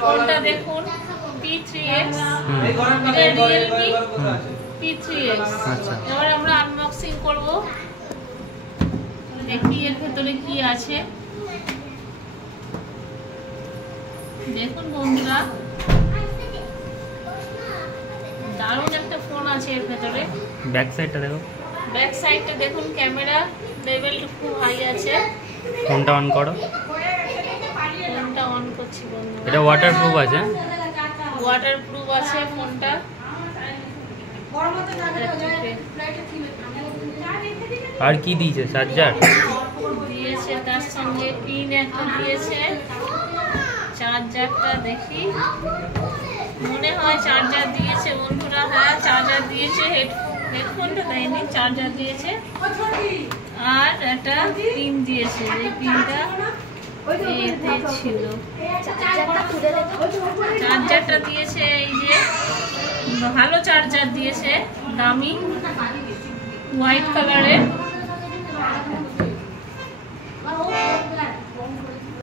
ফোনটা দেখুন P3X, এটা Realme P3X। এবার আমরা আনবক্সিং করব, দেখি এর ভেতরে কি আছে। দেখুন বন্ধুরা, দারুণ একটা ফোন আছে এর ভেতরে। ব্যাক সাইডটা দেখো, ব্যাক সাইডটা দেখুন, ক্যামেরা লেভেলটা খুব হাই আছে। ফোনটা অন করো। ফোনটা অন করছি বন্ধুরা। এটা ওয়াটারপ্রুফ আছে, ওয়াটারপ্রুফ আছে ফোনটা। আর কি দিয়েছে? চার্জার দিয়েছে, তার সঙ্গে পিন একটা দিয়েছে। চার্জারটা দেখি, মনে হয় চার্জার দিয়েছে বন্ধুরা। হ্যাঁ, চার্জার দিয়েছে। হেডফোনটা দেয়নি, চার্জার দিয়েছে। আর একটা পিন দিয়েছে, এই পিনটা এতে ছিল। চার্জারটা দিয়েছে, এই যে ভালো চার্জার দিয়েছে, দামি, হোয়াইট কালারের।